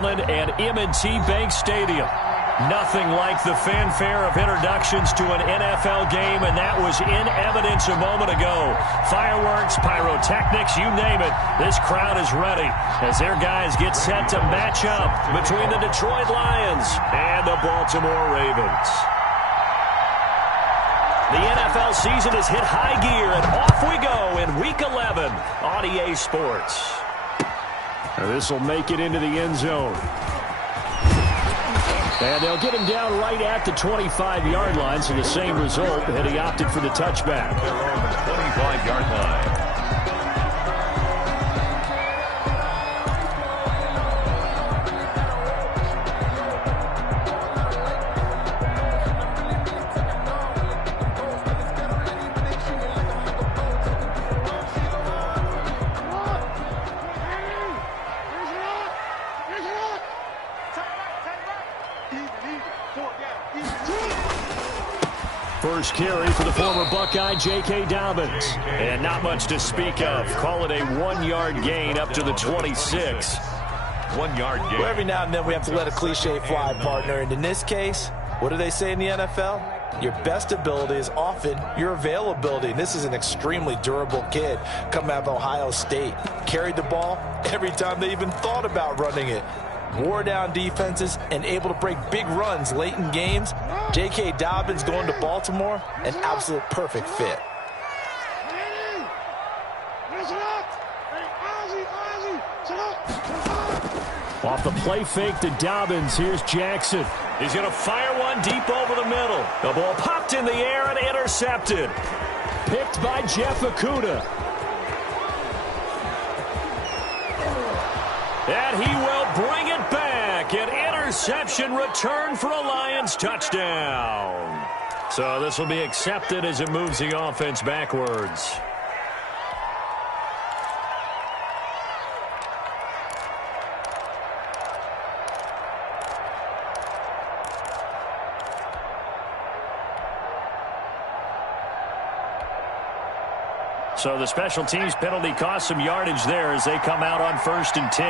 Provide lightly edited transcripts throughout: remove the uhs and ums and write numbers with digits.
And M&T Bank Stadium. Nothing like the fanfare of introductions to an NFL game, and that was in evidence a moment ago. Fireworks, pyrotechnics, you name it. This crowd is ready as their guys get set to match up between the Detroit Lions and the Baltimore Ravens. The NFL season has hit high gear, and off we go in Week 11 on EA Sports. This will make it into the end zone. And they'll get him down right at the 25-yard line, so the same result, and he opted for the touchback. They're on the 25-yard line. First carry for the former Buckeye, J.K. Dobbins. And not much to speak of. Call it a 1-yard gain up to the 26. 1-yard gain. Well, every now and then we have to let a cliche fly, partner. And in this case, what do they say in the NFL? Your best ability is often your availability. And this is an extremely durable kid coming out of Ohio State. Carried the ball every time they even thought about running it. Wore down defenses and able to break big runs late in games. J.K. Dobbins going to Baltimore, an absolute perfect fit. Off the play fake to Dobbins, here's Jackson. He's going to fire one deep over the middle. The ball popped in the air and intercepted. Picked by Jeff Okudah. And he will bring it back. An interception return for a Lions touchdown. So this will be accepted as it moves the offense backwards. So the special teams penalty cost some yardage there as they come out on 1st and 10.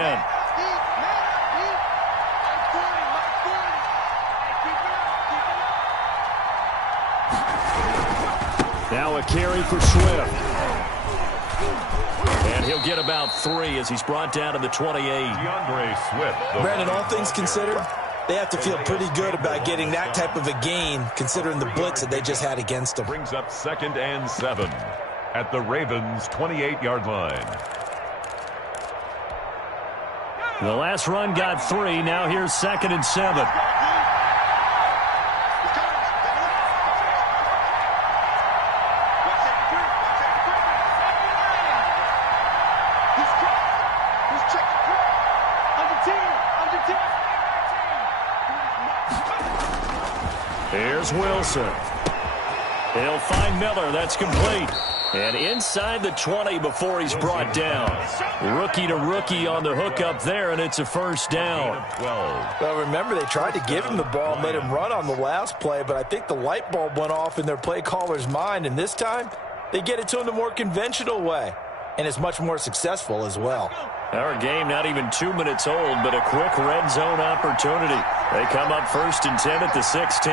Now a carry for Swift. And he'll get about 3 as he's brought down to the 28. Swift. Brandon, all things considered, they have to feel pretty good about getting that type of a gain considering the blitz that they just had against them. Brings up 2nd and 7. At the Ravens' 28-yard line. The last run got 3. Now here's 2nd and 7. Here's Wilson. He'll find Miller. That's complete. And inside the 20 before he's brought down. Rookie to rookie on the hook up there, and it's a first down. 12. Well, remember, they tried to give him the ball and let him run on the last play, but I think the light bulb went off in their play caller's mind, and this time they get it to him the more conventional way, and it's much more successful as well. Our game not even 2 minutes old, but a quick red zone opportunity. They come up 1st and 10 at the 16.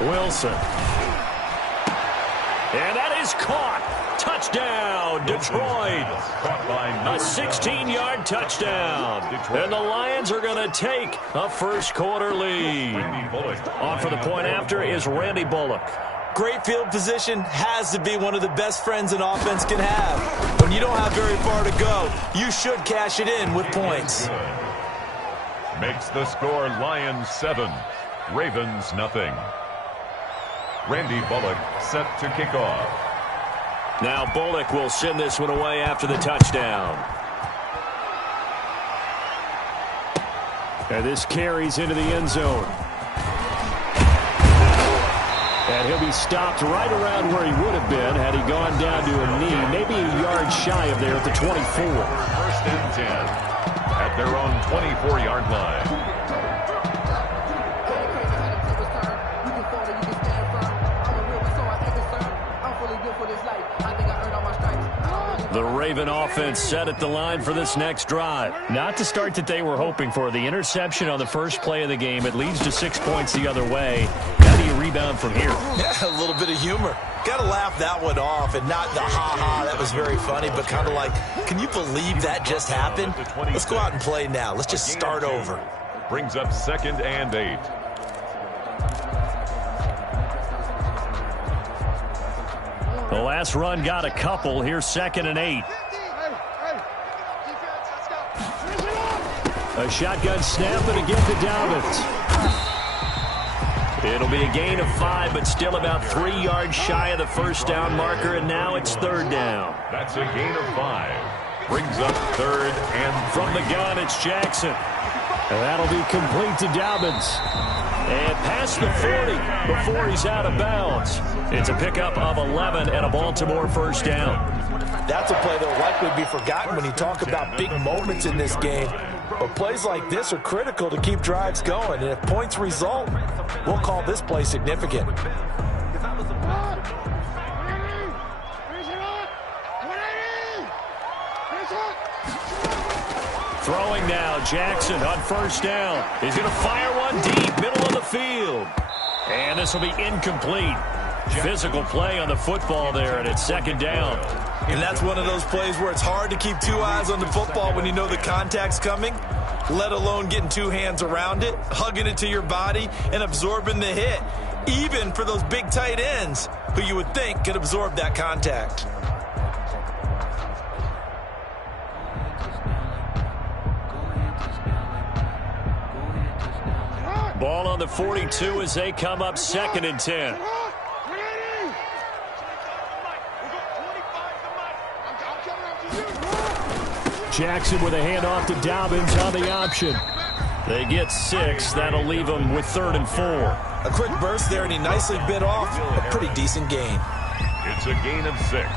Wilson. And that is caught. Touchdown, Detroit. A 16-yard touchdown. And the Lions are going to take a first-quarter lead. On for the point after is Randy Bullock. Great field position has to be one of the best friends an offense can have. When you don't have very far to go, you should cash it in with points. Makes the score Lions 7, Ravens nothing. Randy Bullock set to kick off. Now Bullock will send this one away after the touchdown. And this carries into the end zone. And he'll be stopped right around where he would have been had he gone down to a knee, maybe a yard shy of there at the 24. 1st and 10 at their own 24-yard line. For this life, I think I earned all my stripes. The Raven offense set at the line for this next drive. Not the start that they were hoping for. The interception on the first play of the game. It leads to 6 points the other way. How do you rebound from here? Yeah, a little bit of humor. Got to laugh that one off, and not the ha-ha, that was very funny, but kind of like, can you believe that just happened? Let's go out and play now. Let's just start over. Brings up 2nd and 8. The last run got a couple. Here's 2nd and 8. A shotgun snap and again to Dobbins. It'll be a gain of 5, but still about 3 yards shy of the first down marker, and now it's 3rd down. That's a gain of 5. Brings up 3rd and 3. From the gun, it's Jackson. And that'll be complete to Dobbins. And past the 40 before he's out of bounds. It's a pickup of 11 and a Baltimore first down. That's a play that will likely be forgotten when you talk about big moments in this game. But plays like this are critical to keep drives going. And if points result, we'll call this play significant. Throwing now, Jackson on first down. He's going to fire one deep, middle of the field. And this will be incomplete. Physical play on the football there, and it's 2nd down. And that's one of those plays where it's hard to keep 2 eyes on the football when you know the contact's coming, let alone getting 2 hands around it, hugging it to your body, and absorbing the hit, even for those big tight ends who you would think could absorb that contact. Ball on the 42 as they come up 2nd and 10. Jackson with a handoff to Dobbins on the option. They get 6. That'll leave them with 3rd and 4. A quick burst there, and he nicely bit off a pretty decent gain. It's a gain of 6.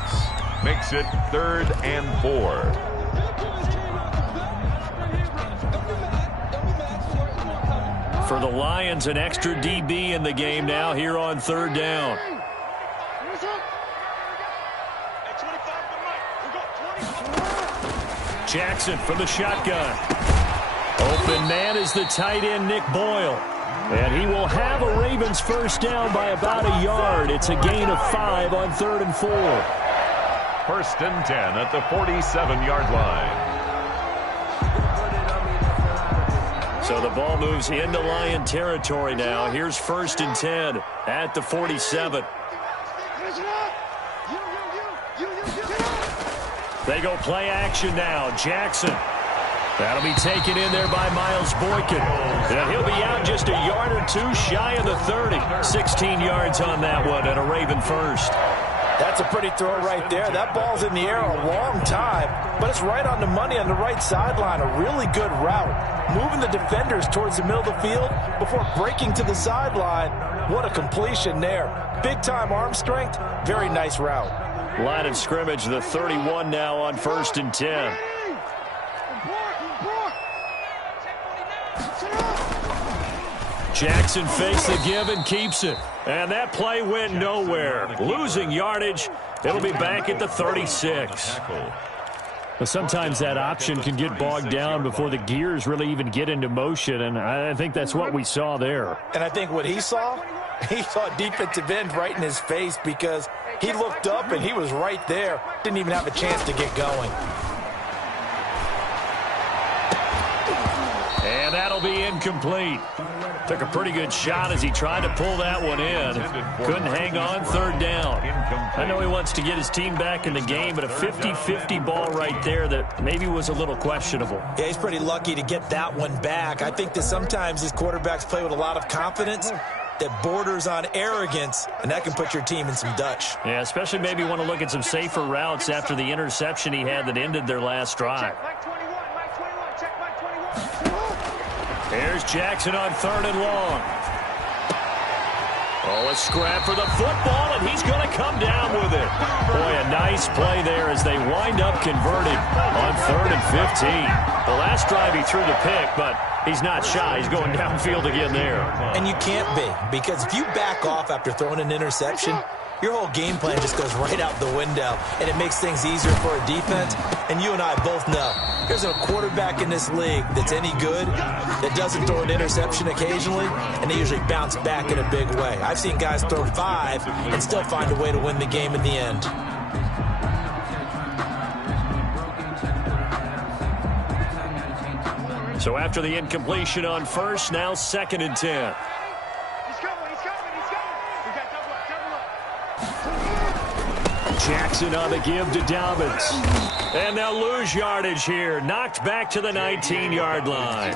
Makes it 3rd and 4. For the Lions, an extra DB in the game now here on 3rd down. Jackson from the shotgun. Open man is the tight end, Nick Boyle. And he will have a Ravens first down by about a yard. It's a gain of 5 on 3rd and 4. 1st and 10 at the 47-yard line. So the ball moves into Lion territory now. Here's 1st and 10 at the 47. They go play action now. Jackson. That'll be taken in there by Miles Boykin. And he'll be out just a yard or 2 shy of the 30. 16 yards on that one and a Raven first. That's a pretty throw right there. That ball's in the air a long time, but it's right on the money on the right sideline. A really good route. Moving the defenders towards the middle of the field before breaking to the sideline. What a completion there. Big-time arm strength. Very nice route. Line of scrimmage, the 31 now on 1st and 10. Jackson fakes the give and keeps it. And that play went nowhere. Losing yardage. It'll be back at the 36. But sometimes that option can get bogged down before the gears really even get into motion, and I think that's what we saw there. And I think what he saw defensive end right in his face because he looked up and he was right there. Didn't even have a chance to get going. And that'll be incomplete. Took a pretty good shot as he tried to pull that one in. Couldn't hang on, 3rd down. I know he wants to get his team back in the game, but a 50-50 ball right there that maybe was a little questionable. Yeah, he's pretty lucky to get that one back. I think that sometimes these quarterbacks play with a lot of confidence that borders on arrogance, and that can put your team in some Dutch. Yeah, especially maybe want to look at some safer routes after the interception he had that ended their last drive. Here's Jackson on 3rd and long. Oh, a scrap for the football, and he's going to come down with it. Boy, a nice play there as they wind up converting on 3rd and 15. The last drive he threw the pick, but he's not shy. He's going downfield again there. And you can't be, because if you back off after throwing an interception, your whole game plan just goes right out the window, and it makes things easier for a defense. And you and I both know there's a quarterback in this league that's any good that doesn't throw an interception occasionally, and they usually bounce back in a big way. I've seen guys throw 5 and still find a way to win the game in the end. So after the incompletion on first, now 2nd and 10. Jackson on the give to Dobbins. And they'll lose yardage here. Knocked back to the 19-yard line.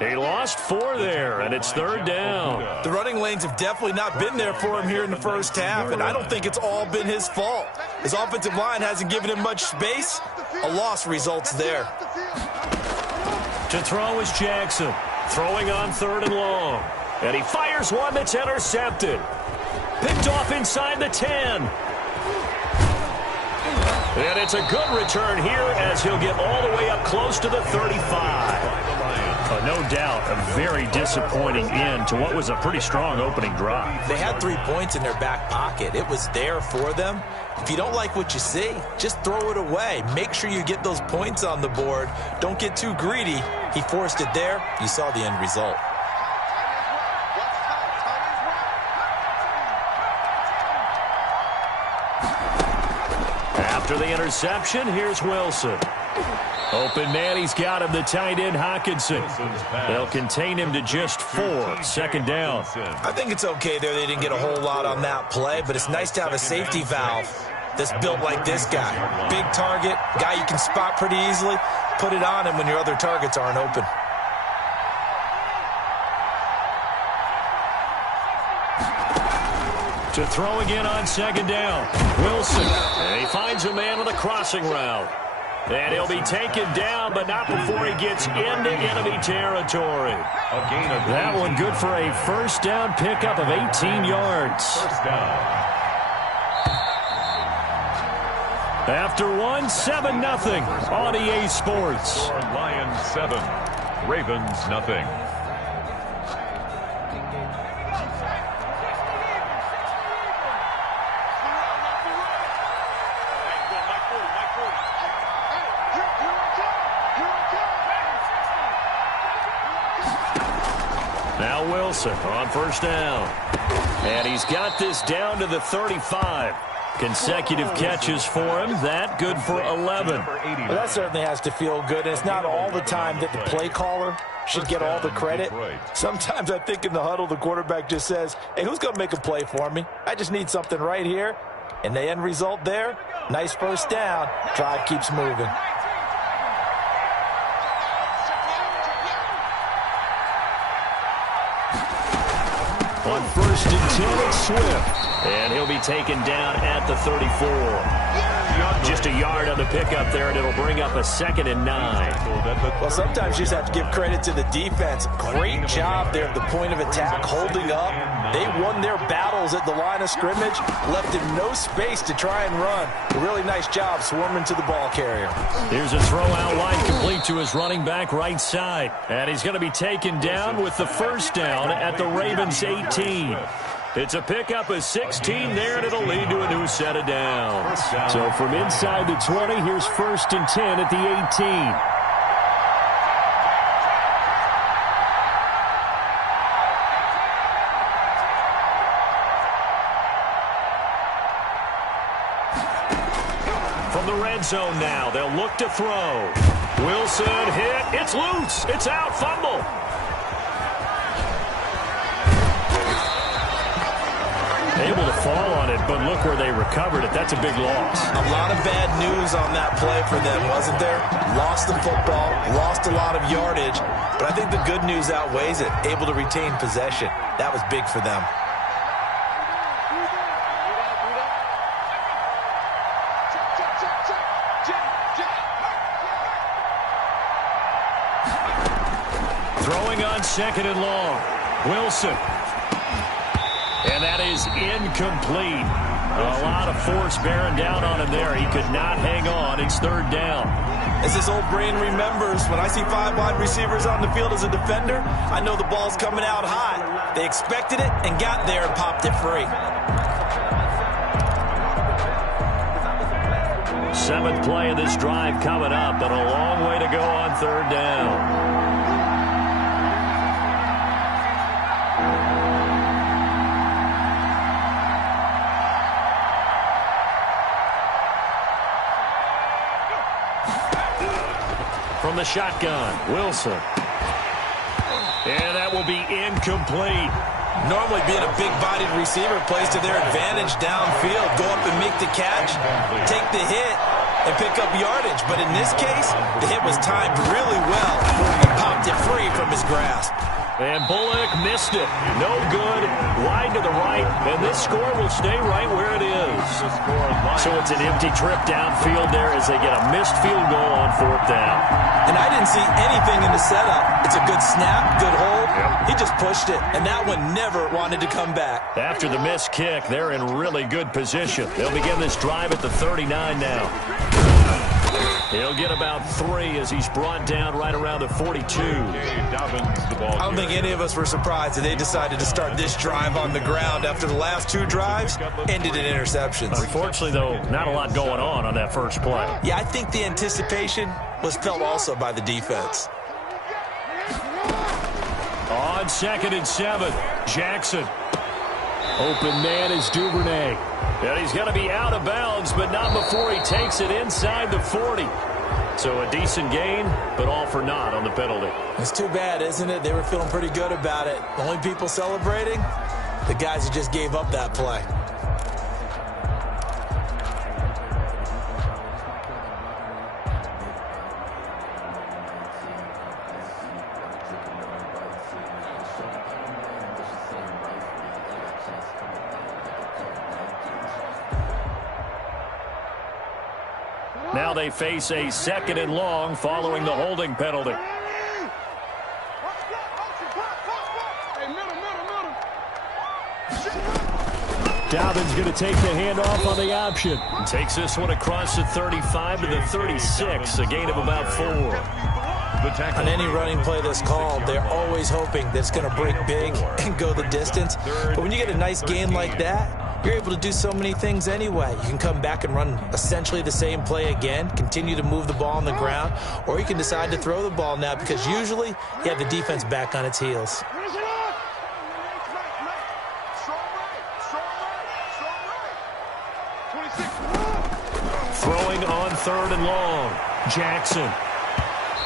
He lost 4 there, and it's 3rd down. The running lanes have definitely not been there for him here in the first half, and I don't think it's all been his fault. His offensive line hasn't given him much space. A loss results there. To throw is Jackson. Throwing on 3rd and long. And he fires one that's intercepted. Picked off inside the 10. And it's a good return here as he'll get all the way up close to the 35. No doubt a very disappointing end to what was a pretty strong opening drive. They had 3 points in their back pocket. It was there for them. If you don't like what you see, just throw it away. Make sure you get those points on the board. Don't get too greedy. He forced it there. You saw the end result. After the interception, here's Wilson. Open man, he's got him, the tight end Hockenson. They'll contain him to just 4. 2nd down. I think it's okay there. They didn't get a whole lot on that play, but it's nice to have a safety valve that's built like this guy. Big target, guy you can spot pretty easily. Put it on him when your other targets aren't open. To throw again on 2nd down. Wilson. And he finds a man on the crossing route. And he'll be taken down, but not before he gets into enemy territory. That one good for a 1st down pickup of 18 yards. 1st down. After 1, 7-0 on EA Sports. Lions 7, Ravens nothing. Now Wilson on 1st down. And he's got this down to the 35. Consecutive catches for him. That good for 11. Well, that certainly has to feel good. And it's not all the time that the play caller should get all the credit. Sometimes I think in the huddle, the quarterback just says, hey, who's going to make a play for me? I just need something right here. And the end result there, nice 1st down. Drive keeps moving. On 1st and 10, it's Swift. And he'll be taken down at the 34. Just a yard on the pickup there, and it'll bring up a 2nd and 9. Well, sometimes you just have to give credit to the defense. Great job there at the point of attack, holding up. They won their battles at the line of scrimmage, left him no space to try and run. A really nice job swarming to the ball carrier. Here's a throw out wide complete to his running back right side. And he's going to be taken down with the 1st down at the Ravens 18. It's a pickup of 16 there, and it'll lead to a new set of downs. So from inside the 20, here's 1st and 10 at the 18. From the red zone now, they'll look to throw. Wilson hit. It's loose. It's out. Fumble. Able to fall on it, but look where they recovered it. That's a big loss. A lot of bad news on that play for them, wasn't there? Lost the football, lost a lot of yardage, but I think the good news outweighs it. Able to retain possession. That was big for them. Throwing on 2nd and long. Wilson. And that is incomplete. A lot of force bearing down on him there. He could not hang on. It's 3rd down. As his old brain remembers, when I see 5 wide receivers on the field as a defender, I know the ball's coming out high. They expected it and got there and popped it free. Seventh play of this drive coming up, but a long way to go on third down. From the shotgun, Wilson. And that will be incomplete. Normally being a big-bodied receiver plays to their advantage downfield. Go up and make the catch, take the hit, and pick up yardage. But in this case, the hit was timed really well and popped it free from his grasp. And Bullock missed it. No good. Wide to the right. And this score will stay right where it is. So it's an empty trip downfield there as they get a missed field goal on fourth down. And I didn't see anything in the setup. It's a good snap, good hold. Yep. He just pushed it. And that one never wanted to come back. After the missed kick, they're in really good position. They'll begin this drive at the 39 now. He'll get about 3 as he's brought down right around the 42. I don't think any of us were surprised that they decided to start this drive on the ground after the last 2 drives ended in interceptions. Unfortunately, though, not a lot going on that first play. Yeah, I think the anticipation was felt also by the defense. On 2nd and 7, Jackson. Open man is Duvernay. And he's going to be out of bounds, but not before he takes it inside the 40. So a decent gain, but all for naught on the penalty. It's too bad, isn't it? They were feeling pretty good about it. The only people celebrating, the guys who just gave up that play. Now they face a 2nd and long following the holding penalty. Dobbins going to take the handoff on the option. Takes this one across the 35 to the 36, a gain of about 4. On any running play that's called, they're always hoping that it's going to break big and go the distance. But when you get a nice gain like that, you're able to do so many things anyway. You can come back and run essentially the same play again, continue to move the ball on the ground, or you can decide to throw the ball now because usually you have the defense back on its heels. Throwing on 3rd and long, Jackson.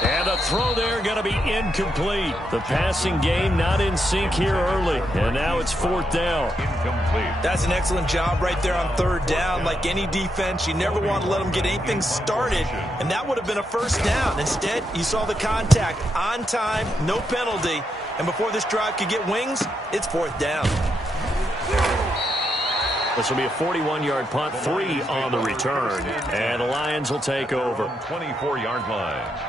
And the throw there going to be incomplete. The passing game not in sync here early. And now it's 4th down. Incomplete. That's an excellent job right there on 3rd down. Like any defense, you never want to let them get anything started. And that would have been a 1st down. Instead, you saw the contact on time, no penalty. And before this drive could get wings, it's 4th down. This will be a 41-yard punt, 3 on the return. And the Lions will take over. 24-yard line.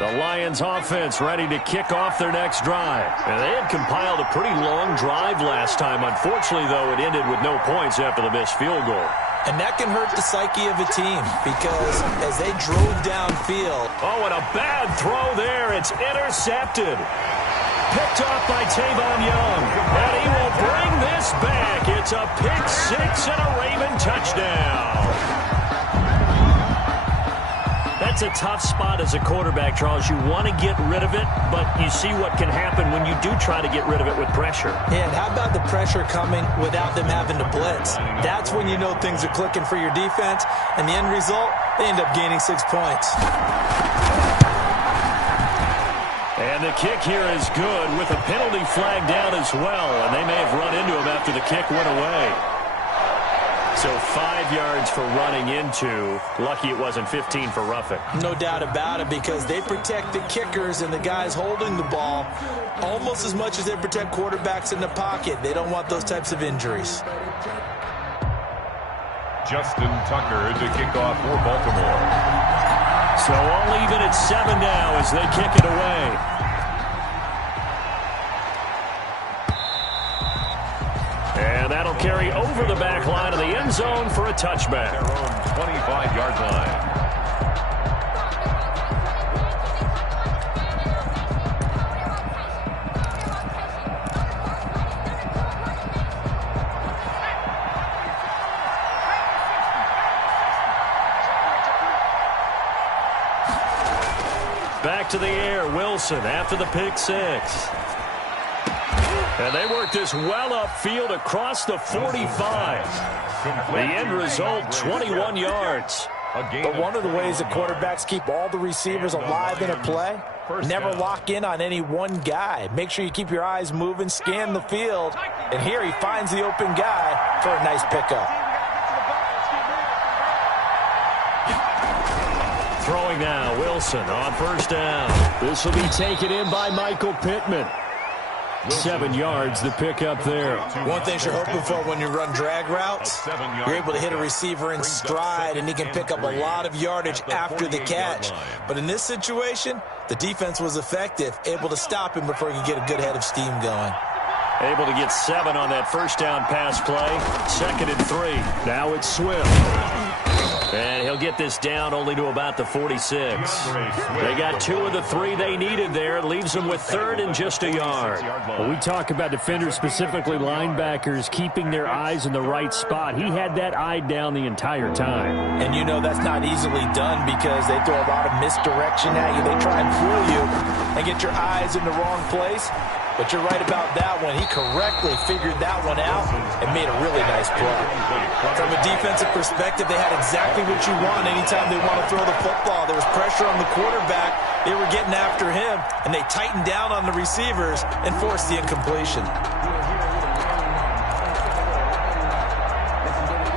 The Lions offense ready to kick off their next drive. And they had compiled a pretty long drive last time. Unfortunately, though, it ended with no points after the missed field goal. And that can hurt the psyche of a team because as they drove downfield. Oh, and a bad throw there. It's intercepted. Picked off by Tavon Young. And he will bring this back. It's a pick 6 and a Raven touchdown. That's a tough spot as a quarterback, Charles. You want to get rid of it, but you see what can happen when you do try to get rid of it with pressure. Yeah, and how about the pressure coming without them having to blitz? That's when you know things are clicking for your defense, and the end result, they end up gaining 6 points. And the kick here is good with a penalty flag down as well, and they may have run into him after the kick went away. So 5 yards for running into. Lucky it wasn't 15 for roughing. No doubt about it, because they protect the kickers and the guys holding the ball almost as much as they protect quarterbacks in the pocket. They don't want those types of injuries. Justin Tucker to kick off for Baltimore. So all even at 7 now as they kick it away. And that'll carry over the back line of the end zone for a touchback. Their own 25-yard line. to the air. Wilson after the pick six. And they work this well upfield across the 45. The end result, 21 yards. But one of the ways that quarterbacks keep all the receivers alive in a play, never lock in on any one guy. Make sure you keep your eyes moving, scan the field. And here he finds the open guy for a nice pickup. Throwing now, Wilson on first down. This will be taken in by Michael Pittman. 7 yards, the pickup there. One thing you're hoping for when you run drag routes, you're able to hit a receiver in stride, and he can pick up a lot of yardage after the catch. But in this situation, the defense was effective, able to stop him before he could get a good head of steam going. Able to get 7 on that first down pass play. 2nd and 3. Now it's Swift. And he'll get this down only to about the 46. They got 2 of the 3 they needed there. It leaves them with 3rd and just a yard. Well, we talk about defenders, specifically linebackers, keeping their eyes in the right spot. He had that eye down the entire time. And you know that's not easily done because they throw a lot of misdirection at you. They try and fool you and get your eyes in the wrong place. But you're right about that one. He correctly figured that one out and made a really nice play. From a defensive perspective, they had exactly what you want anytime they want to throw the football. There was pressure on the quarterback. They were getting after him, and they tightened down on the receivers and forced the incompletion.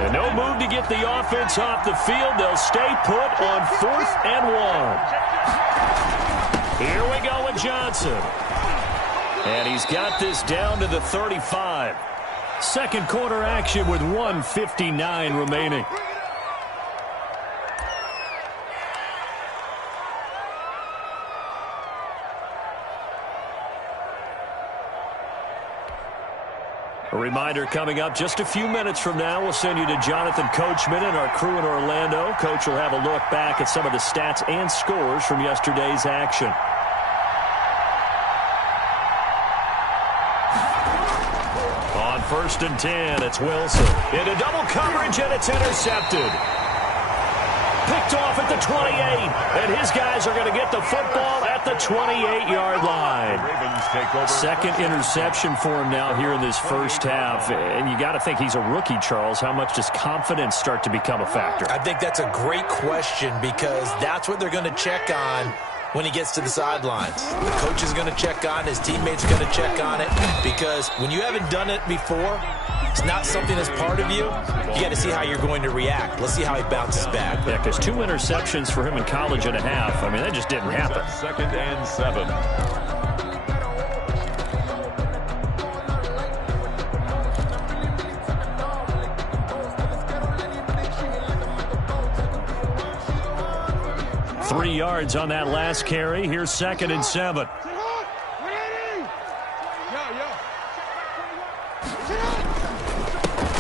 And no move to get the offense off the field. They'll stay put on 4th and 1. Here we go with Johnson. And he's got this down to the 35. Second quarter action with 1:59 remaining. A reminder coming up just a few minutes from now, we'll send you to Jonathan Coachman and our crew in Orlando. Coach will have a look back at some of the stats and scores from yesterday's action. On 1st and 10, it's Wilson. Into double coverage, and it's intercepted. Picked off at the 28, and his guys are going to get the football at the 28-yard line. 2nd interception for him now here in this first half. And you got to think he's a rookie, Charles. How much does confidence start to become a factor? I think that's a great question because that's what they're going to check on when he gets to the sidelines. The coach is going to check on, his teammates are going to check on it, because when you haven't done it before, it's not something that's part of you. You got to see how you're going to react. Let's see how he bounces back. Yeah, because 2 interceptions for him in college and a half. I mean, that just didn't happen. 2nd and 7. Three yards on that last carry. Here's 2nd and 7.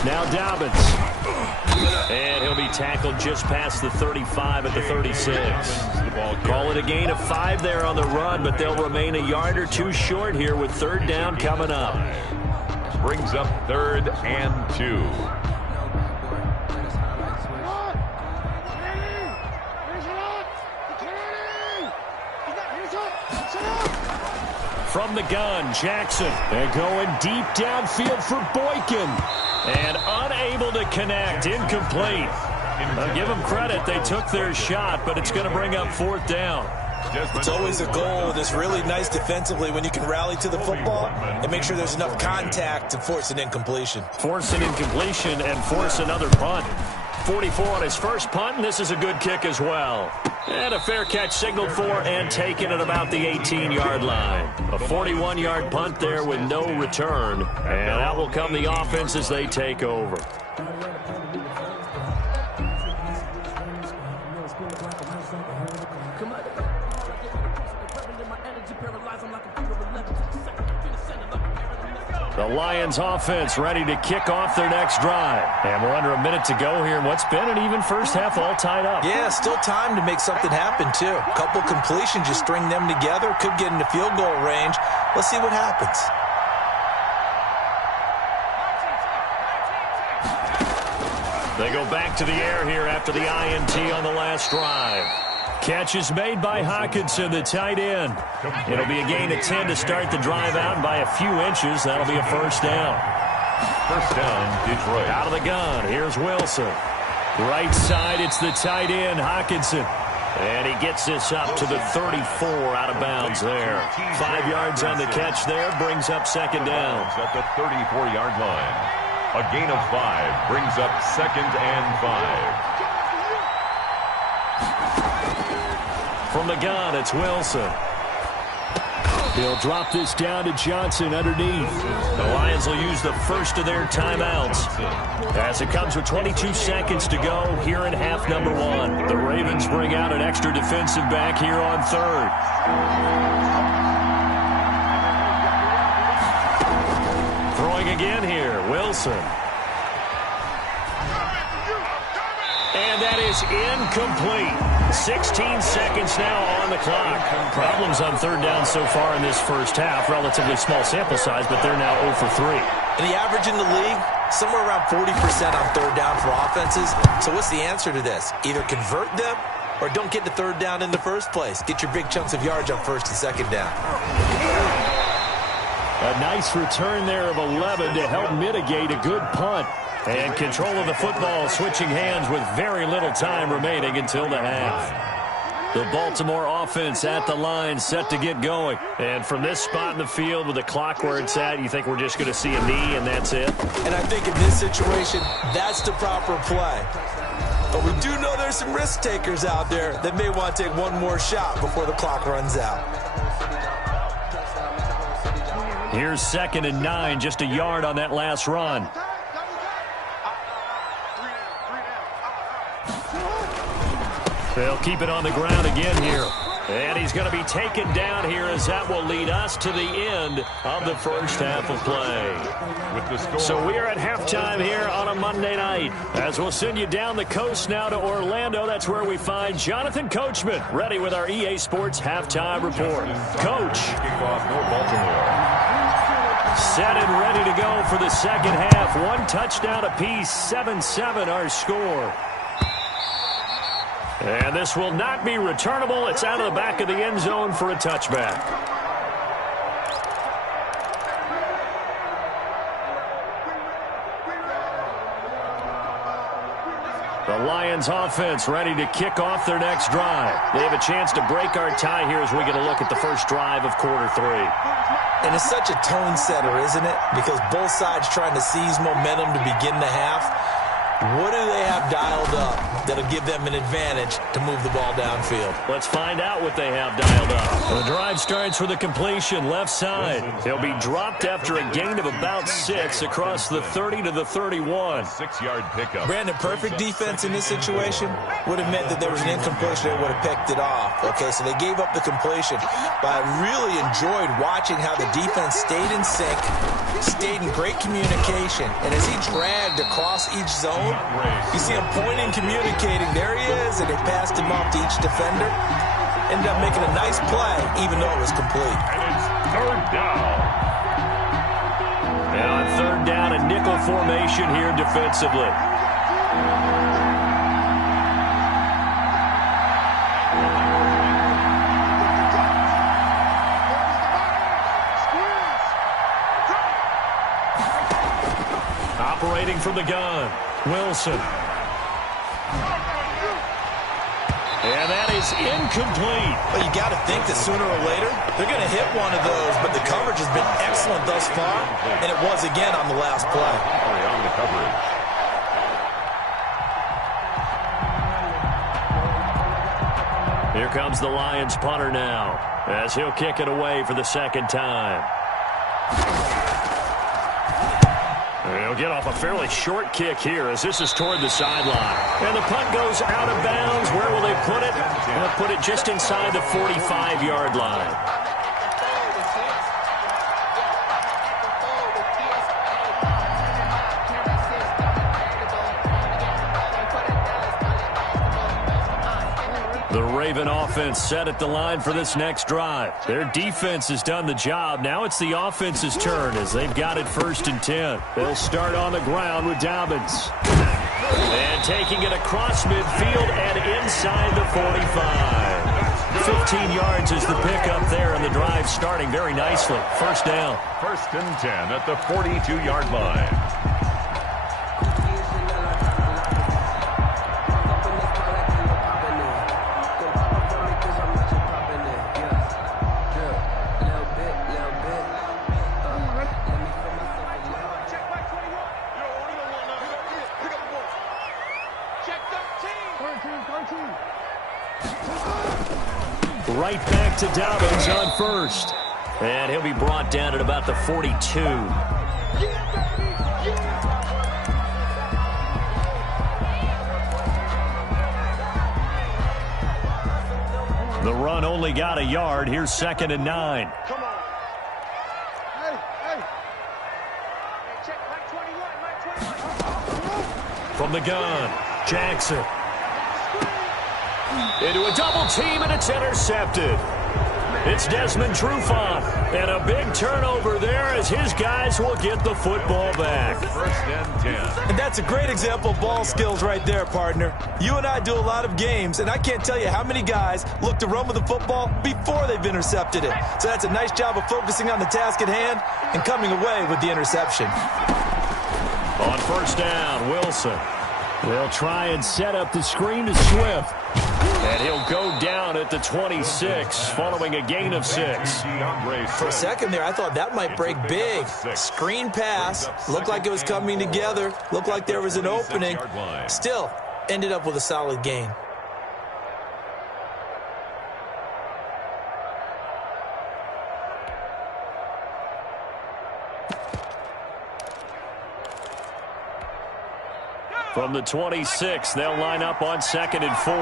Now Dobbins. And he'll be tackled just past the 35 at the 36. Call it a gain of 5 there on the run, but they'll remain a yard or 2 short here with 3rd down coming up. Brings up 3rd and 2. From the gun, Jackson. They're going deep downfield for Boykin. And unable to connect. Incomplete. I'll give them credit. They took their shot, but it's going to bring up 4th down. It's always a goal, and it's really nice defensively when you can rally to the football and make sure there's enough contact to force an incompletion. Force an incompletion and force another punt. 44 on his first punt, and this is a good kick as well. And a fair catch signaled for and taken at about the 18-yard line. A 41-yard punt there with no return. And out will come the offense as they take over. The Lions offense ready to kick off their next drive. And we're under a minute to go here in what's been an even first half, all tied up. Yeah, still time to make something happen, too. A couple completions, you string them together, could get into field goal range. Let's see what happens. They go back to the air here after the INT on the last drive. Catch is made by Hockenson, the tight end. It'll be a gain of 10 to start the drive out, and by a few inches, that'll be a first down. First down, Detroit. Out of the gun, here's Wilson. Right side, it's the tight end, Hockenson. And he gets this up to the 34 out of bounds there. 5 yards on the catch there, brings up second down. At the 34-yard line. A gain of 5 brings up second and 5. From the gun, it's Wilson. He'll drop this down to Johnson underneath. The Lions will use the first of their timeouts as it comes with 22 seconds to go here in half number 1. The Ravens bring out an extra defensive back here on third. Throwing again here, Wilson. And that is incomplete. 16 seconds now on the clock. Problems on third down so far in this first half. Relatively small sample size, but they're now 0 for 3. And the average in the league, somewhere around 40% on third down for offenses. So what's the answer to this? Either convert them or don't get to third down in the first place. Get your big chunks of yards on first and second down. A nice return there of 11 to help mitigate a good punt. And control of the football switching hands with very little time remaining until the half. The Baltimore offense at the line set to get going. And from this spot in the field with the clock where it's at, you think we're just going to see a knee and that's it? And I think in this situation, that's the proper play. But we do know there's some risk takers out there that may want to take one more shot before the clock runs out. Here's 2nd and 9, just a yard on that last run. They'll keep it on the ground again here. And he's going to be taken down here as that will lead us to the end of the first half of play. With the score. So we are at halftime here on a Monday night. As we'll send you down the coast now to Orlando. That's where we find Jonathan Coachman ready with our EA Sports halftime report. Coach. Kickoff, no Baltimore. Set and ready to go for the second half. 1 touchdown apiece, 7-7 our score. And this will not be returnable. It's out of the back of the end zone for a touchback. The Lions offense ready to kick off their next drive. They have a chance to break our tie here as we get a look at the first drive of quarter 3. And it's such a tone setter, isn't it? Because both sides trying to seize momentum to begin the half. What do they have dialed up that'll give them an advantage to move the ball downfield? Let's find out what they have dialed up. The drive starts with a completion left side. He'll be dropped after a gain of about 6 across the 30 to the 31. 6-yard pickup. Brandon, perfect defense in this situation would have meant that there was an incompletion. They would have picked it off. Okay, so they gave up the completion. But I really enjoyed watching how the defense stayed in sync, stayed in great communication. And as he dragged across each zone, you see him pointing, communicating. There he is, and they passed him off to each defender. Ended up making a nice play, even though it was complete. And it's third down. And on third down, a nickel formation here defensively. Operating from the gun, Wilson. And that is incomplete. Well, you got to think that sooner or later, they're going to hit one of those, but the coverage has been excellent thus far, and it was again on the last play. On the coverage. Here comes the Lions punter now, as he'll kick it away for the second time. He'll get off a fairly short kick here as this is toward the sideline. And the punt goes out of bounds. Where will they put it? They'll put it just inside the 45-yard line. The Raven offense set at the line for this next drive. Their defense has done the job. Now it's the offense's turn as they've got it 1st and 10. They'll start on the ground with Dobbins. And taking it across midfield and inside the 45. 15 yards is the pickup there, and the drive starting very nicely. First down. 1st and 10 at the 42-yard line. Right back to Dobbins on first. And he'll be brought down at about the 42. The run only got a yard. Here's 2nd and 9. Come on. Hey. Check Mike 21. From the gun, Jackson. Into a double team, and it's intercepted. It's Desmond Trufant, and a big turnover there as his guys will get the football back. 1st and 10. And that's a great example of ball skills right there, partner. You and I do a lot of games, and I can't tell you how many guys look to run with the football before they've intercepted it. So that's a nice job of focusing on the task at hand and coming away with the interception. On 1st down, Wilson. They'll try and set up the screen to Swift. And he'll go down at the 26, following a gain of 6. For a second there, I thought that might break big. Screen pass. Looked like it was coming together. Looked like there was an opening. Still, ended up with a solid gain. From the 26, they'll line up on 2nd and 4.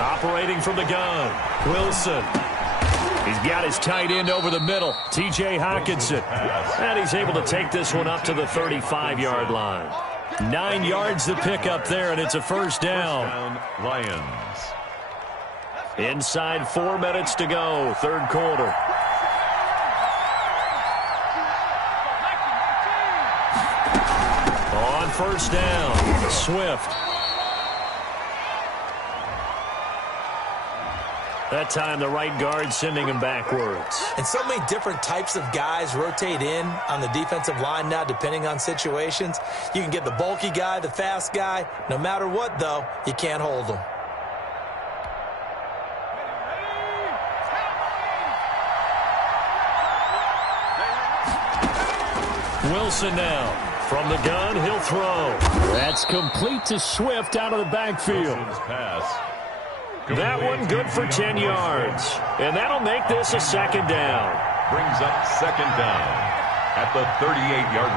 Operating from the gun, Wilson. He's got his tight end over the middle, T.J. Hockenson. And he's able to take this one up to the 35-yard line. 9 yards to pick up there, and it's a 1st down. Lions. Inside 4 minutes to go, 3rd quarter. On 1st down, Swift. That time the right guard sending him backwards. And so many different types of guys rotate in on the defensive line now, depending on situations. You can get the bulky guy, the fast guy. No matter what, though, you can't hold them. Wilson now. From the gun, he'll throw. That's complete to Swift out of the backfield. That one good for 10 yards. And that'll make this a 2nd down. Brings up 2nd down at the 38-yard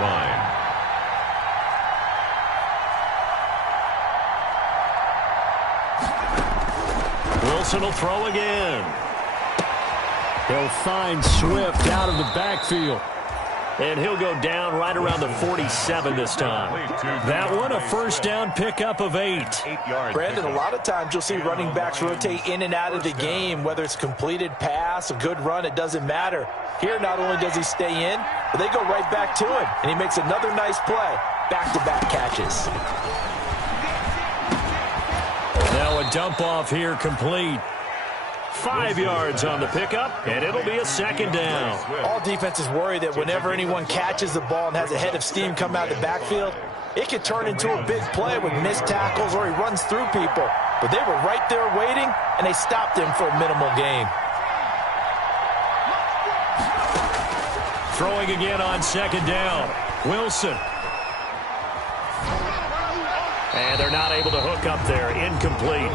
line. Wilson will throw again. He'll find Swift out of the backfield. And he'll go down right around the 47 this time. That one, a 1st down pickup of 8. Brandon, a lot of times you'll see running backs rotate in and out of the game, whether it's completed pass, a good run, it doesn't matter. Here, not only does he stay in, but they go right back to him, and he makes another nice play. Back-to-back catches. Now a dump off here complete. 5 yards on the pickup, and it'll be a 2nd down. All defenses worry that whenever anyone catches the ball and has a head of steam come out of the backfield, it could turn into a big play with missed tackles or he runs through people. But they were right there waiting, and they stopped him for a minimal gain. Throwing again on 2nd down. Wilson. And they're not able to hook up there. Incomplete.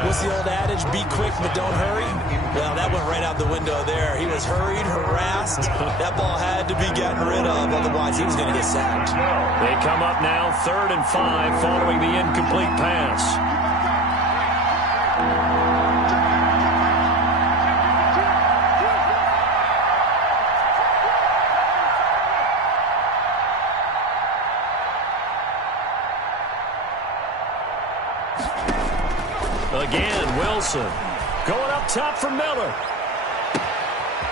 What's the old adage? Be quick, but don't hurry. Well, that went right out the window there. He was hurried, harassed. That ball had to be gotten rid of. Otherwise, he was going to get sacked. They come up now 3rd and 5 following the incomplete pass. Again, Wilson. Going up top for Miller.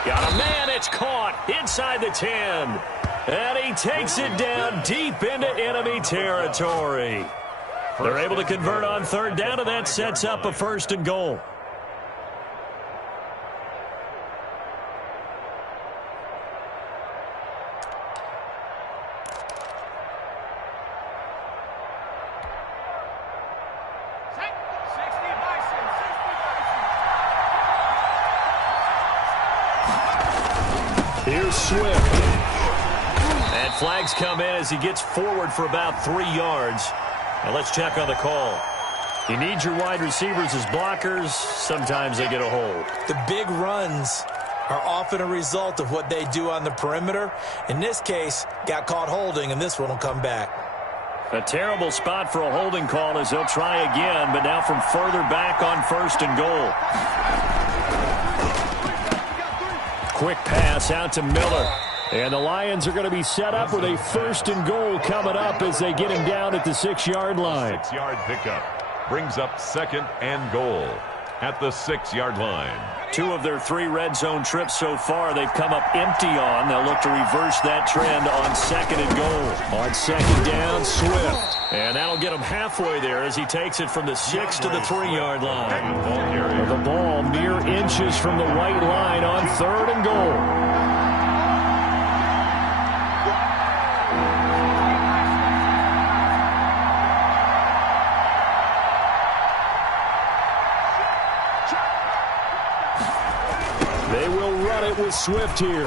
Got a man, it's caught inside the 10. And he takes it down deep into enemy territory. They're able to convert on third down, and that sets up a 1st and goal. Here's Swift. And flags come in as he gets forward for about 3 yards. Now let's check on the call. You need your wide receivers as blockers. Sometimes they get a hold. The big runs are often a result of what they do on the perimeter. In this case, got caught holding, and this one will come back. A terrible spot for a holding call as they'll try again, but now from further back on 1st and goal. Quick pass out to Miller. And the Lions are going to be set up with a 1st and goal coming up as they get him down at the 6-yard line. 6-yard pickup brings up 2nd and goal at the 6-yard line. 2 of their 3 red zone trips so far they've come up empty on. They'll look to reverse that trend on 2nd and goal. On 2nd down, Swift. And that'll get him halfway there as he takes it from the 6 to the 3-yard line. The ball mere inches from the white line on 3rd and goal. They will run it with Swift here.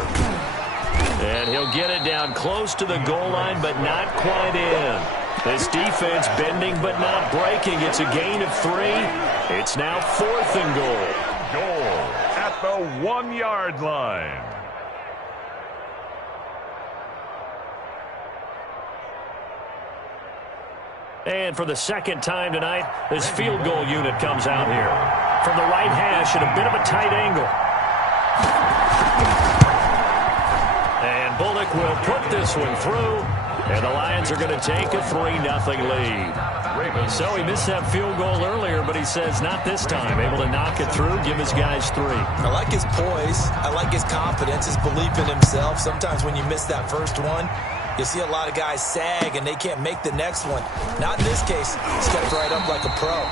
And he'll get it down close to the goal line, but not quite in. This defense bending but not breaking. It's a gain of 3. It's now 4th and goal. Goal at the 1-yard line. And for the 2nd time tonight, this field goal unit comes out here. From the right hash at a bit of a tight angle. And Bullock will put this one through. And the Lions are going to take a 3-0 lead. So he missed that field goal earlier, but he says not this time. Able to knock it through, give his guys 3. I like his poise. I like his confidence, his belief in himself. Sometimes when you miss that first one, you see a lot of guys sag and they can't make the next one. Not in this case. Stepped right up like a pro.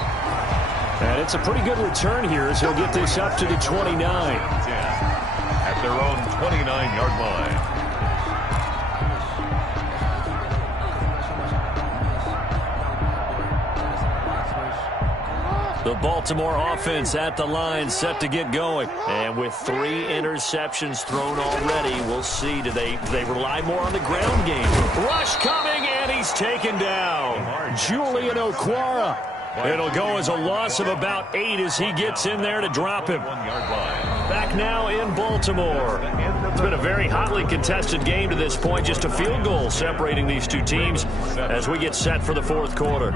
And it's a pretty good return here as he'll get this up to the 29. At their own 29-yard line. The Baltimore offense at the line set to get going. And with 3 interceptions thrown already, we'll see. Do they rely more on the ground game? Rush coming, and he's taken down. Julian Okwara. It'll go as a loss of about 8 as he gets in there to drop him. Back now in Baltimore. It's been a very hotly contested game to this point. Just a field goal separating these 2 teams as we get set for the 4th quarter.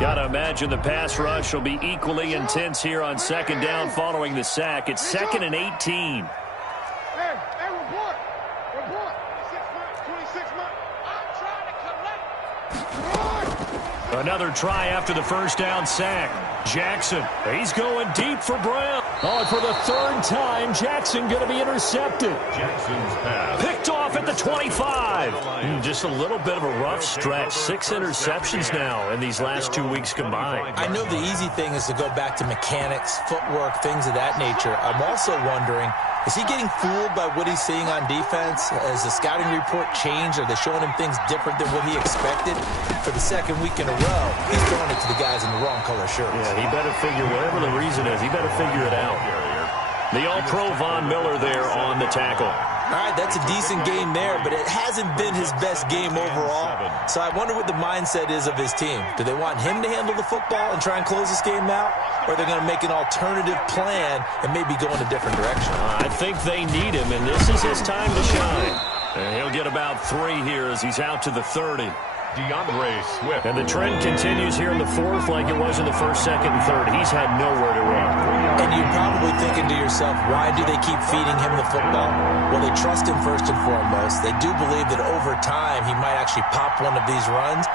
Got to imagine the pass rush will be equally intense here on 2nd down following the sack. It's 2nd and 18. Hey, report. 26 months. I'm trying to collect. Another try after the 1st down sack. Jackson, he's going deep for Brown. Oh, and for the 3rd time, Jackson going to be intercepted. Jackson's pass. Picked off at the 25. Just a little bit of a rough stretch. 6 interceptions now in these last 2 weeks combined. I know the easy thing is to go back to mechanics, footwork, things of that nature. I'm also wondering, is he getting fooled by what he's seeing on defense? Has the scouting report changed? Are they showing him things different than what he expected? For the 2nd week in a row, he's throwing it to the guys in the wrong color shirts. Yeah, he better figure, whatever the reason is, he better figure it out. The All-Pro Von Miller there on the tackle. All right, that's a decent game there, but it hasn't been his best game overall. So I wonder what the mindset is of his team. Do they want him to handle the football and try and close this game out? Or are they going to make an alternative plan and maybe go in a different direction? I think they need him, and this is his time to shine. And he'll get about 3 here as he's out to the 30. Swift. And the trend continues here in the fourth like it was in the first, second, and third. He's had nowhere to run. And you're probably thinking to yourself, why do they keep feeding him the football? Well, they trust him first and foremost. They do believe that over time he might actually pop one of these runs.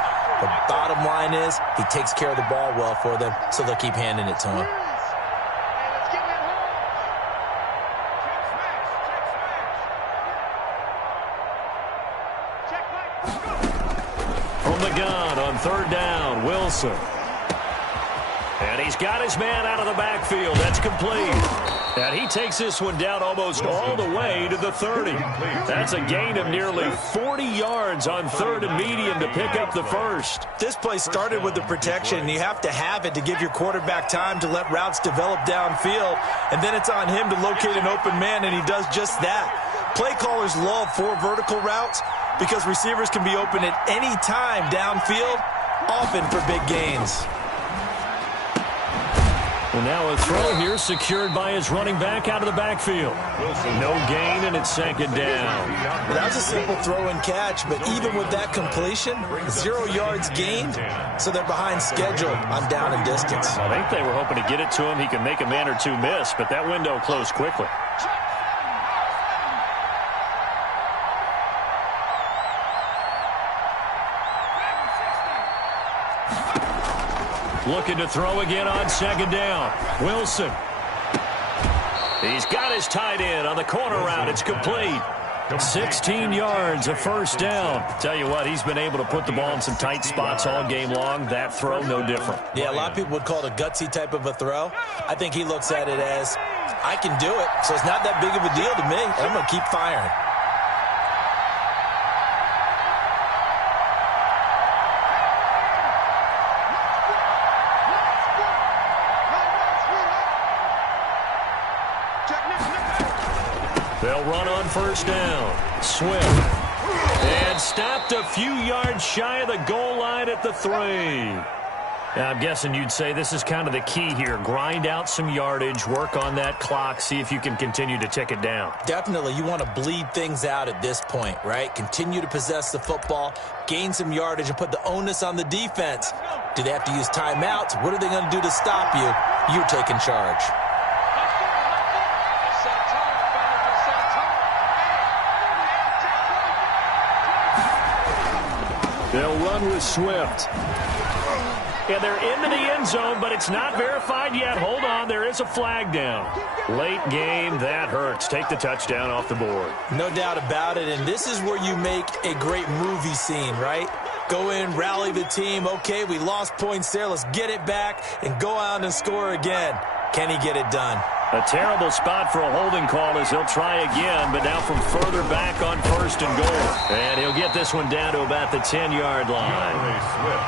The bottom line is he takes care of the ball well for them, so they'll keep handing it to him. From the gun on third down, Wilson. And he's got his man out of the backfield. That's complete. And he takes this one down almost all the way to the 30. That's a gain of nearly 40 yards on third and medium to pick up the first. This play started with the protection, and you have to have it to give your quarterback time to let routes develop downfield. And then it's on him to locate an open man, and he does just that. Play callers love 4 vertical routes because receivers can be open at any time downfield, often for big gains. Well, now a throw here secured by his running back out of the backfield. No gain, and it's second down. Well, that was a simple throw and catch, but even with that completion, 0 yards gained, so they're behind schedule on down and distance. I think they were hoping to get it to him. He can make a man or two miss, but that window closed quickly. Looking to throw again on second down. Wilson. He's got his tight end on the corner route. It's complete. 16 yards, a first down. Tell you what, he's been able to put the ball in some tight spots all game long. That throw, no different. Yeah, a lot of people would call it a gutsy type of a throw. I think he looks at it as, I can do it, so it's not that big of a deal to me. I'm going to keep firing. They'll run on first down. Swift. And stopped a few yards shy of the goal line at the 3. Now, I'm guessing you'd say this is kind of the key here. Grind out some yardage, work on that clock, see if you can continue to tick it down. Definitely, you want to bleed things out at this point, right? Continue to possess the football, gain some yardage, and put the onus on the defense. Do they have to use timeouts? What are they going to do to stop you? You're taking charge. They'll run with Swift. And they're into the end zone, but it's not verified yet. Hold on, there is a flag down. Late game, that hurts. Take the touchdown off the board. No doubt about it, and this is where you make a great movie scene, right? Go in, rally the team. Okay, we lost points there. Let's get it back and go out and score again. Can he get it done? A terrible spot for a holding call as he'll try again, but now from further back on first and goal. And he'll get this one down to about the 10-yard line.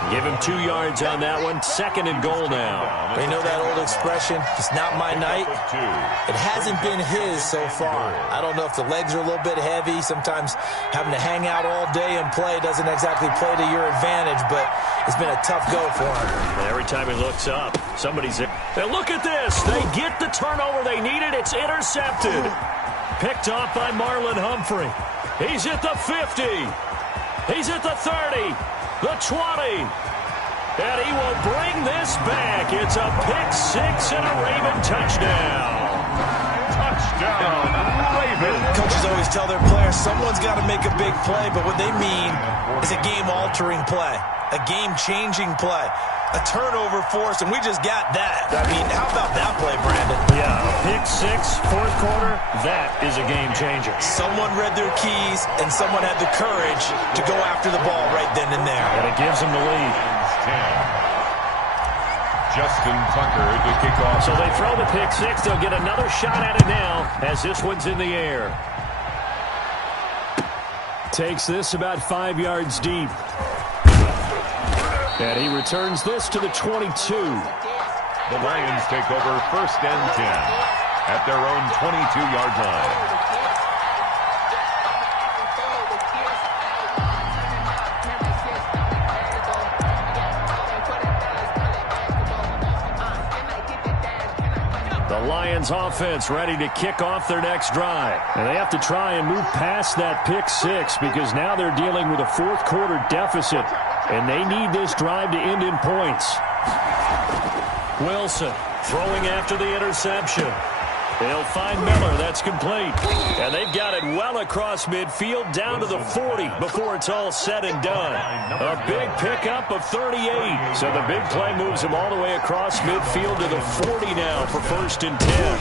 Give him 2 yards on that one. Second and goal now. You know that old expression, it's not my night? It hasn't been his so far. I don't know if the legs are a little bit heavy. Sometimes having to hang out all day and play doesn't exactly play to your advantage, but it's been a tough go for him. Every time he looks up, somebody's there. And look at this. They get the turnover they needed. It's intercepted. Picked off by Marlon Humphrey. He's at the 50. He's at the 30. The 20. And he will bring this back. It's a pick 6 and a Raven touchdown. Touchdown, Ravens. Coaches always tell their players someone's got to make a big play, but what they mean is a game-altering play, a game-changing play, a turnover force, and we just got that. I mean, how about that play, Brandon? Yeah, a pick 6, fourth quarter, that is a game changer. Someone read their keys, and someone had the courage to go after the ball right then and there. And it gives them the lead. 10. Justin Tucker to kick off. So they throw the pick 6. They'll get another shot at it now as this one's in the air. Takes this about 5 yards deep. And he returns this to the 22. The Lions take over first and 10 at their own 22-yard line. The Lions offense ready to kick off their next drive. And they have to try and move past that pick 6 because now they're dealing with a fourth quarter deficit. And they need this drive to end in points. Wilson throwing after the interception. He'll find Miller. That's complete. And they've got it well across midfield down to the 40 before it's all said and done. A big pickup of 38. So the big play moves him all the way across midfield to the 40 now for 1st and 10.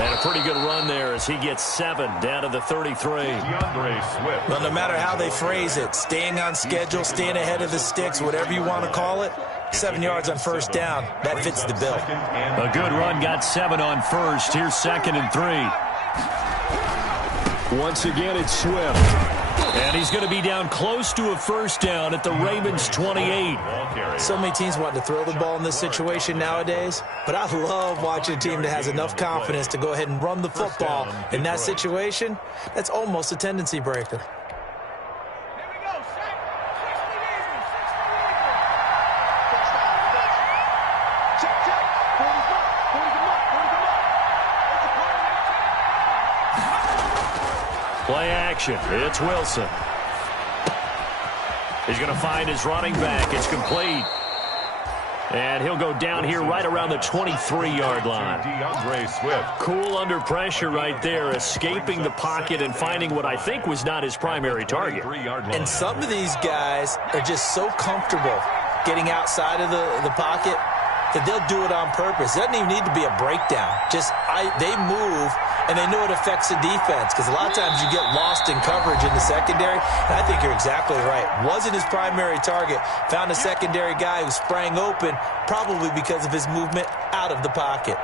And a pretty good run there as he gets 7 down to the 33. Well, no matter how they phrase it, staying on schedule, staying ahead of the sticks, whatever you want to call it, 7 yards on 1st down. That fits the bill. A good run, got 7 on 1st. Here's 2nd and 3. Once again, it's Swift. And he's going to be down close to a 1st down at the Ravens 28. So many teams want to throw the ball in this situation nowadays, but I love watching a team that has enough confidence to go ahead and run the football in that situation. That's almost a tendency breaker. Play action. It's Wilson. He's going to find his running back. It's complete. And he'll go down here right around the 23-yard line. Cool under pressure right there, escaping the pocket and finding what I think was not his primary target. And some of these guys are just so comfortable getting outside of the pocket that they'll do it on purpose. It doesn't even need to be a breakdown. They move, and they know it affects the defense because a lot of times you get lost in coverage in the secondary, and I think you're exactly right. Wasn't his primary target. Found a secondary guy who sprang open, probably because of his movement out of the pocket.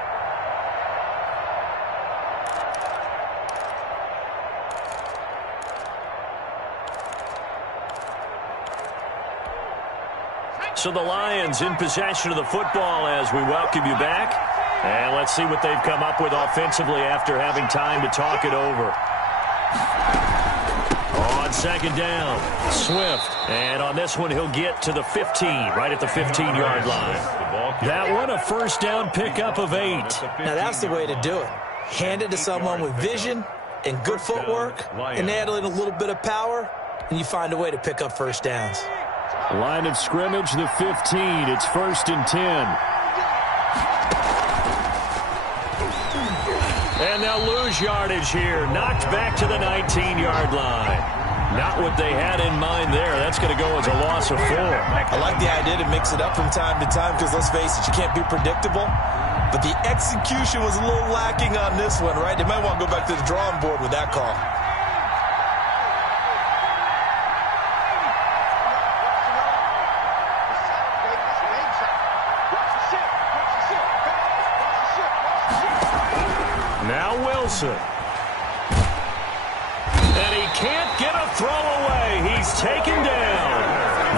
So the Lions in possession of the football as we welcome you back. And let's see what they've come up with offensively after having time to talk it over. On 2nd down, Swift. And on this one, he'll get to the 15, right at the 15-yard line. That one, a 1st down pickup of 8. Now, that's the way to do it. Hand it to someone with vision and good footwork, and add in a little bit of power, and you find a way to pick up 1st downs. Line of scrimmage, the 15. It's 1st and 10. And they'll lose yardage here. Knocked back to the 19-yard line. Not what they had in mind there. That's going to go as a loss of 4. I like the idea to mix it up from time to time because, let's face it, you can't be predictable. But the execution was a little lacking on this one, right? They might want to go back to the drawing board with that call. Now Wilson. And he can't get a throw away. He's taken down.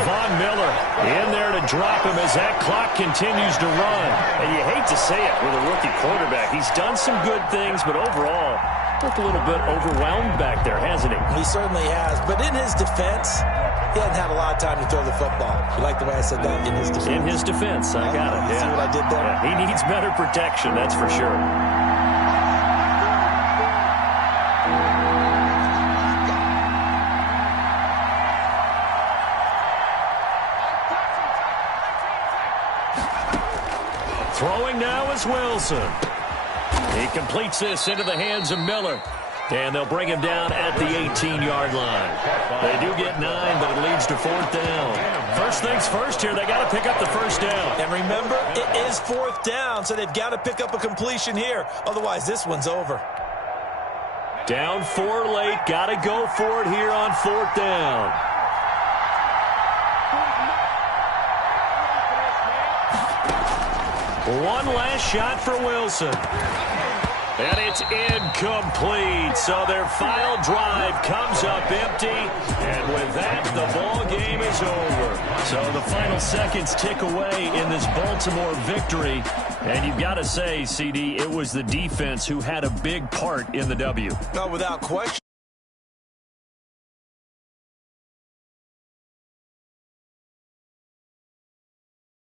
Von Miller in there to drop him as that clock continues to run. And you hate to say it with a rookie quarterback. He's done some good things, but overall, looked a little bit overwhelmed back there, hasn't he? He certainly has. But in his defense, he hasn't had a lot of time to throw the football. You like the way I said that? In his defense. In his defense, I got it. See what I did there? Yeah, he needs better protection, that's for sure. Throwing now is Wilson. He completes this into the hands of Miller. And they'll bring him down at the 18-yard line. They do get 9, but it leads to 4th down. First things first here, they got to pick up the 1st down. And remember, it is 4th down, so they've got to pick up a completion here. Otherwise, this one's over. Down 4 late, got to go for it here on 4th down. One last shot for Wilson. And it's incomplete. So their final drive comes up empty. And with that, the ball game is over. So the final seconds tick away in this Baltimore victory. And you've got to say, CD, it was the defense who had a big part in the W. No, without question.